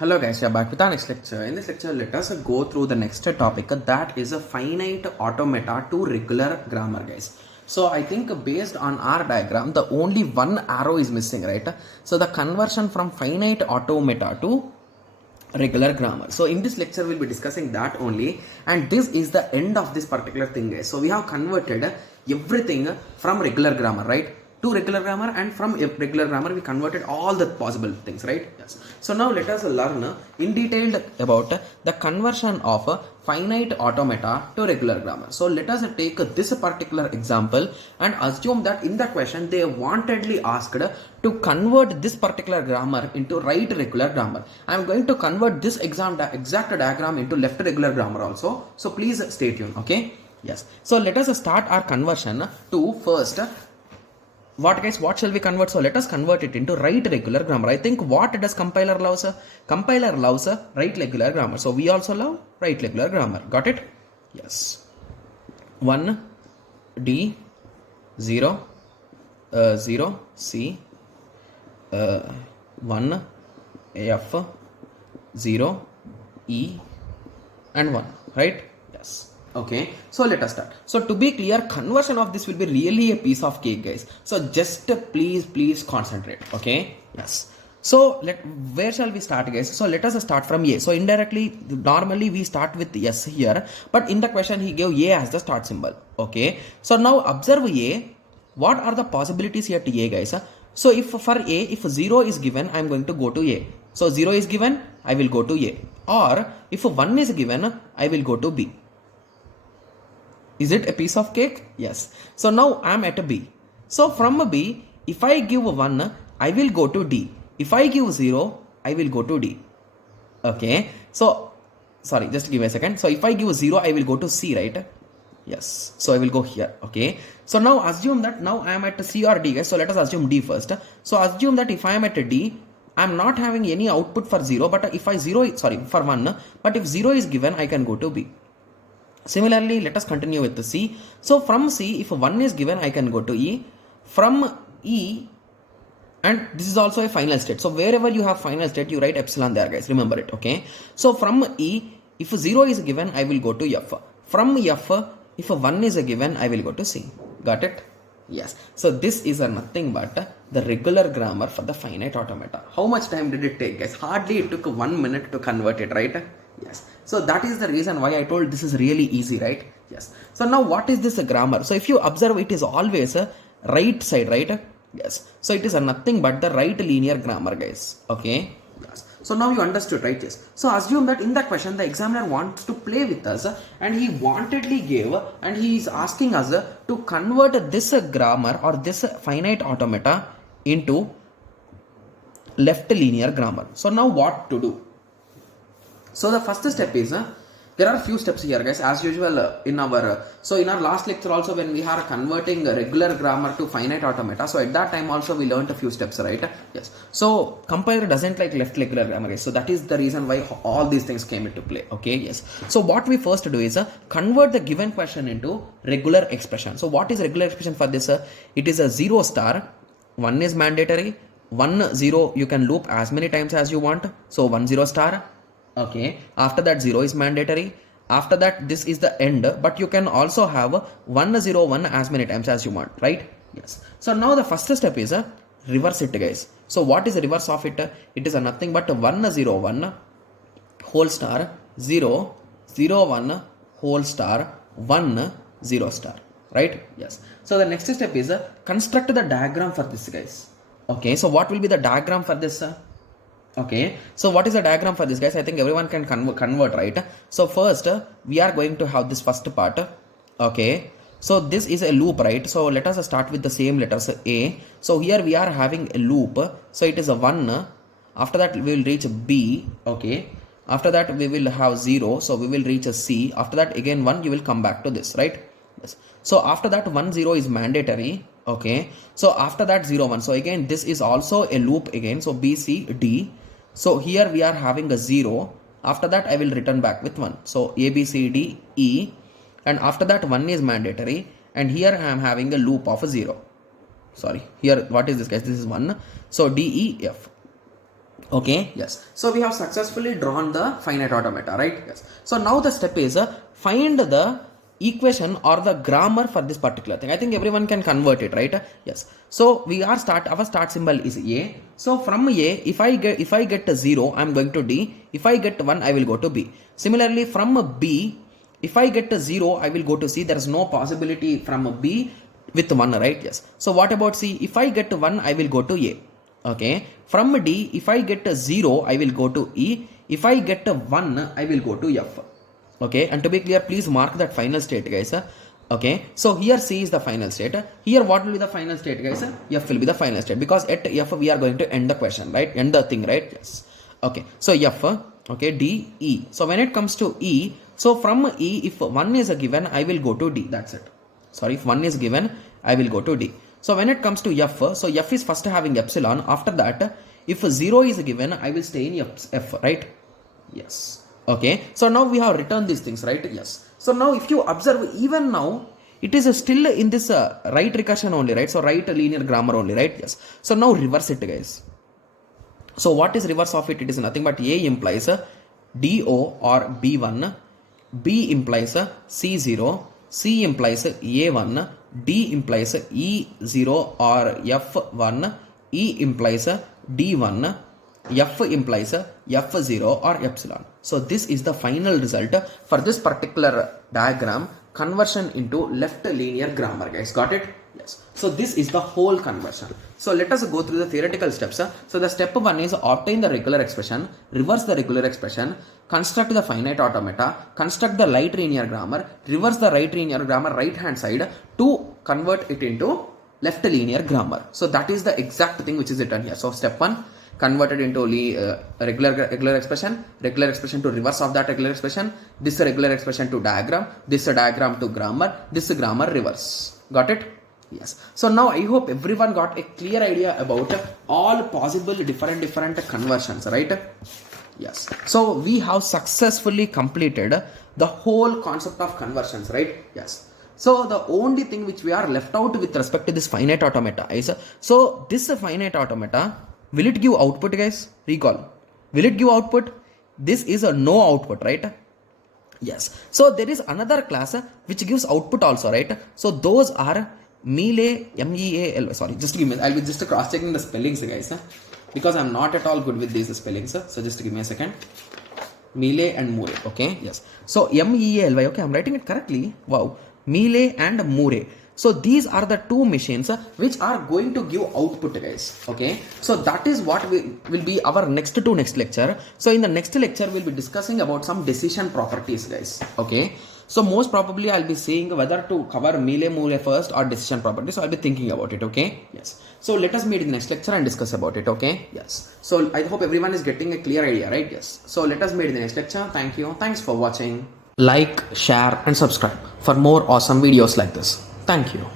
Hello guys, we are back with our next lecture. In this lecture, let us go through the next topic, that is a finite automata to regular grammar, guys. So I think based on our diagram, the only one arrow is missing, right? So the conversion from finite automata to regular grammar. So in this lecture, we'll be discussing that only, and this is the end of this particular thing, guys. So we have converted everything from regular grammar, right, to regular grammar, and from regular grammar we converted all the possible things, right? Yes. So now let us learn in detail about the conversion of finite automata to regular grammar. So let us take this particular example and assume that in the question they wantedly asked to convert this particular grammar into right regular grammar. I am going to convert this exact diagram into left regular grammar also. So please stay tuned. Okay. Yes. So let us start our conversion to first. What guys, what shall we convert? So let us convert it into right regular grammar. I think what does compiler loves? Compiler loves right regular grammar. So we also love right regular grammar. Got it? Yes. 1 D 0 0 C 1 F 0 E and 1. Right? Yes. Okay, so let us start. So to be clear, conversion of this will be really a piece of cake, guys. So just please concentrate. Okay. Yes. So where shall we start, guys? So let us start from A. So indirectly, normally we start with S here, but in the question he gave A as the start symbol. Okay. So now observe A. What are the possibilities here to A, guys? So if for A, if 0 is given, I am going to go to A. So 0 is given, I will go to A. Or if 1 is given, I will go to B. Is it a piece of cake? Yes. So now I am at a B. So from B, if I give 1, I will go to D. If I give 0, I will go to D. Okay. So, sorry, just give me a second. So if I give 0, I will go to C, right? Yes. So I will go here. Okay. So now assume that now I am at C or D, guys. So let us assume D first. So assume that if I am at a D, I am not having any output for 0, but if for 1, but if 0 is given, I can go to B. Similarly, let us continue with the C. So from C, if 1 is given, I can go to E. From E, and this is also a final state. So wherever you have final state, you write epsilon there, guys. Remember it, okay? So from E, if 0 is given, I will go to F. From F, if 1 is given, I will go to C. Got it? Yes. So this is nothing but the regular grammar for the finite automata. How much time did it take, guys? Hardly it took 1 minute to convert it, right? Yes. So that is the reason why I told this is really easy, right? Yes. So now what is this grammar? So if you observe, it is always a right side, right? Yes. So it is nothing but the right linear grammar, guys. Okay. Yes. So now you understood, right? Yes. So assume that in that question, the examiner wants to play with us and he wantedly gave and he is asking us to convert this grammar or this finite automata into left linear grammar. So now what to do? So the first step is, there are a few steps here, guys, as usual in our last lecture also, when we are converting regular grammar to finite automata, so at that time also we learned a few steps, right? Yes. So compiler doesn't like left regular grammar, guys. So that is the reason why all these things came into play. Okay. Yes. So what we first do is convert the given question into regular expression. So what is regular expression for this? It is a 0 star, 1 is mandatory, 1 0 you can loop as many times as you want. So 1 0 star. Okay, after that 0 is mandatory. After that this is the end, but you can also have 1 0 1 as many times as you want, right? Yes. So now the first step is reverse it, guys. So what is the reverse of it? It is nothing but 1 0 1 whole star 0 0 1 whole star 1 0 star, right? Yes. So the next step is construct the diagram for this, guys. Okay, so what will be the diagram for this? Okay, so what is the diagram for this, guys? I think everyone can convert, right? So first, we are going to have this first part. Okay, so this is a loop, right? So let us start with the same letters A. So here we are having a loop. So it is a 1. After that, we will reach B. Okay, after that, we will have 0. So we will reach a C. After that, again 1, you will come back to this, right? Yes. So after that, 1 0 is mandatory. Okay, so after that 0 1. So again, this is also a loop again. So B, C, D. So here we are having a 0. After that I will return back with 1. So A, B, C, D, E. And after that 1 is mandatory. And here I am having a loop of a 0. Sorry. Here what is this, guys? This is 1. So D, E, F. Okay, yes. So we have successfully drawn the finite automata, right? Yes. So now the step is find the equation or the grammar for this particular thing. I think everyone can convert it, right? Yes. So we are our start symbol is A. So from A, if I get a 0, I'm going to D. If I get 1, I will go to B. Similarly, from B, if I get a 0, I will go to C. There is no possibility from B with 1, right? Yes. So what about C? If I get 1, I will go to A. Okay, from D, if I get a 0, I will go to E. If I get a 1, I will go to F. Okay, and to be clear, please mark that final state, guys. Okay, so here C is the final state. Here what will be the final state, guys? F will be the final state, because at F we are going to end the question, right? End the thing, right? Yes. Okay, so F, okay, D, E. So when it comes to E, so from E, if 1 is given, I will go to D. That's it. Sorry, if 1 is given, I will go to D. So when it comes to F, so F is first having epsilon. After that, if 0 is given, I will stay in F, right? Yes. Okay. So now we have written these things, right? Yes. So now if you observe, even now, it is still in this right recursion only, right? So right linear grammar only, right? Yes. So now reverse it, guys. So what is reverse of it? It is nothing but A implies DO or B1, B implies C0, C implies A1, D implies E0 or F1, E implies D1, F implies F0 or epsilon. So this is the final result for this particular diagram, conversion into left linear grammar, guys. Got it? Yes. So this is the whole conversion. So let us go through the theoretical steps. So the step 1 is obtain the regular expression, reverse the regular expression, construct the finite automata, construct the right linear grammar, reverse the right linear grammar right hand side to convert it into left linear grammar. So that is the exact thing which is written here. So step 1, converted into regular expression to reverse of that regular expression, this regular expression to diagram, this diagram to grammar, this grammar reverse. Got it? Yes. So now I hope everyone got a clear idea about all possible different conversions, right? Yes. So we have successfully completed the whole concept of conversions, right? Yes. So the only thing which we are left out with respect to this finite automata is, so this finite automata, will it give output, guys? Recall. Will it give output? This is a no output, right? Yes. So there is another class which gives output also, right? So those are Mealy, MEAL. Sorry, just give me. I'll be just cross checking the spellings, guys, because I'm not at all good with these spellings. So just give me a second. Mealy and Moore. Okay. Yes. So MEALY. Okay, I'm writing it correctly. Wow. Mealy and Moore. So these are the two machines which are going to give output, guys. Okay. So that is what will be our next lecture. So in the next lecture, we'll be discussing about some decision properties, guys. Okay. So most probably I'll be saying whether to cover Mealy Moore first or decision properties. So I'll be thinking about it. Okay. Yes. So let us meet in the next lecture and discuss about it. Okay. Yes. So I hope everyone is getting a clear idea, right? Yes. So let us meet in the next lecture. Thank you. Thanks for watching. Like, share and subscribe for more awesome videos like this. Thank you.